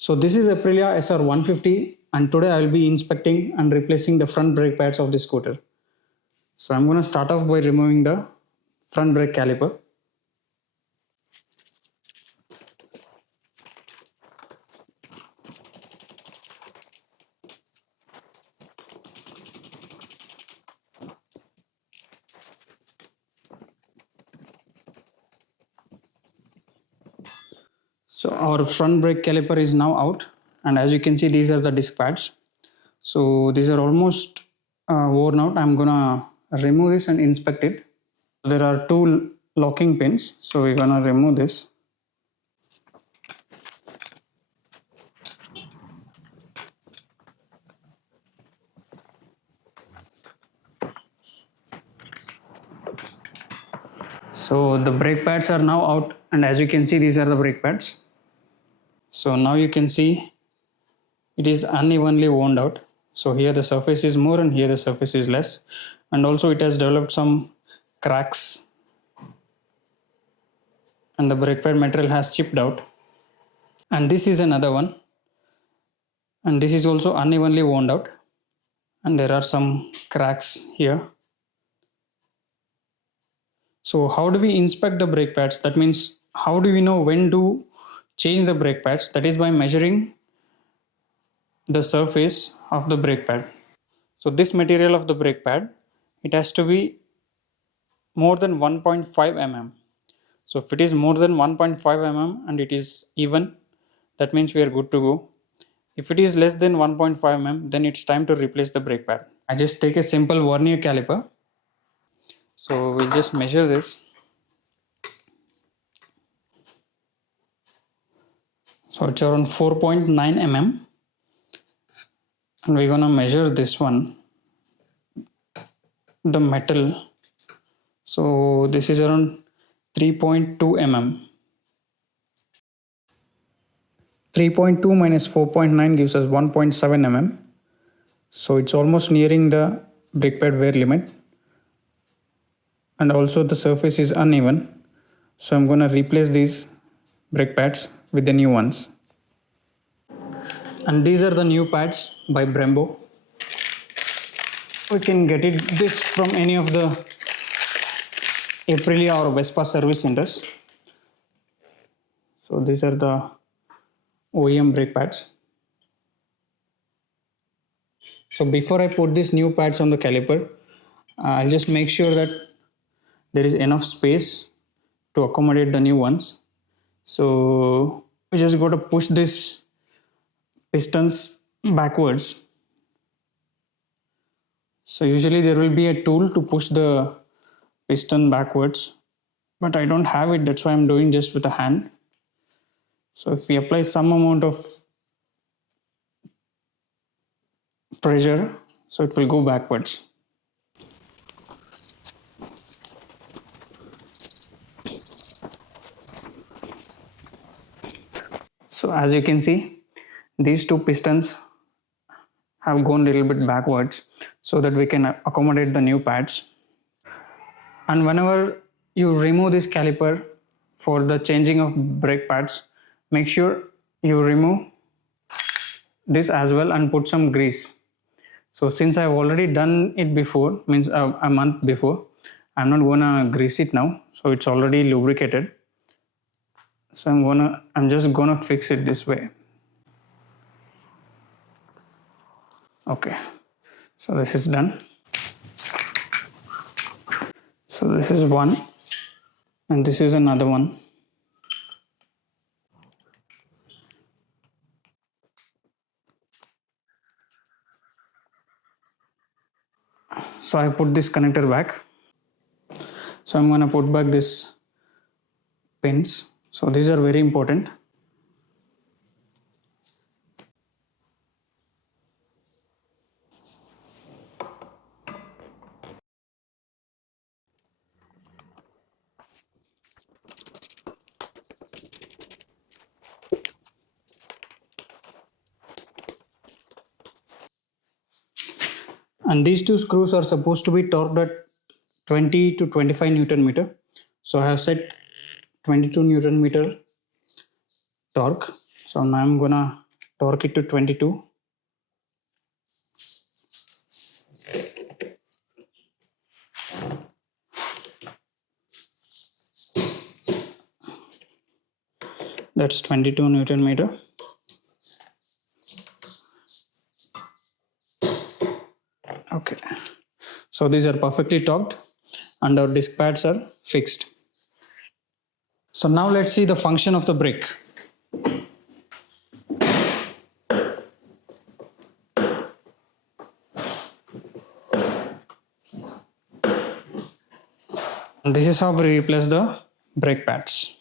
So this is Aprilia SR 150 and today I will be inspecting and replacing the front brake pads of the scooter. So I'm going to start off by removing the front brake caliper. So our front brake caliper is now out, and as you can see these are the disc pads. So these are almost worn out. I'm gonna remove this and inspect it. There are two locking pins, so we're gonna remove this. So the brake pads are now out, and as you can see these are the brake pads. So now you can see it is unevenly worn out. So here the surface is more and here the surface is less, and also it has developed some cracks and the brake pad material has chipped out. And this is another one, and this is also unevenly worn out, and there are some cracks here. So how do we inspect the brake pads? That means how do we know when to change the brake pads? That is by measuring the surface of the brake pad. So this material of the brake pad, it has to be more than 1.5 mm. So if it is more than 1.5 mm and it is even, that means we are good to go. If it is less than 1.5 mm, then it's time to replace the brake pad. I just take a simple vernier caliper. So we'll just measure this. So it's around 4.9 mm. And we're gonna measure this one, the metal. So this is around 3.2 mm. 3.2 minus 4.9 gives us 1.7 mm. So it's almost nearing the brake pad wear limit. And also the surface is uneven. So I'm gonna replace these brake pads with the new ones. And these are the new pads by Brembo. We can get this from any of the Aprilia or Vespa service centers. So these are the OEM brake pads. So before I put these new pads on the caliper, I'll just make sure that there is enough space to accommodate the new ones. So we just got to push this pistons backwards. So usually there will be a tool to push the piston backwards, but I don't have it, that's why I'm doing just with a hand. So if we apply some amount of pressure, so it will go backwards. So as you can see, these two pistons have gone a little bit backwards so that we can accommodate the new pads. And whenever you remove this caliper for the changing of brake pads, make sure you remove this as well and put some grease. So since I've already done it before, means a month before, I'm not gonna grease it now. So it's already lubricated. So I'm just gonna fix it this way. Okay, so this is done. So this is one, and this is another one. So I put this connector back. So I'm gonna put back this pins. So these are very important. And these two screws are supposed to be torqued at 20 to 25 Newton meter. So I have set 22 Newton meter torque. So now I'm gonna torque it to 22. That's 22 Newton meter. Okay, so these are perfectly torqued and our disc pads are fixed. So now let's see the function of the brake. And this is how we replace the brake pads.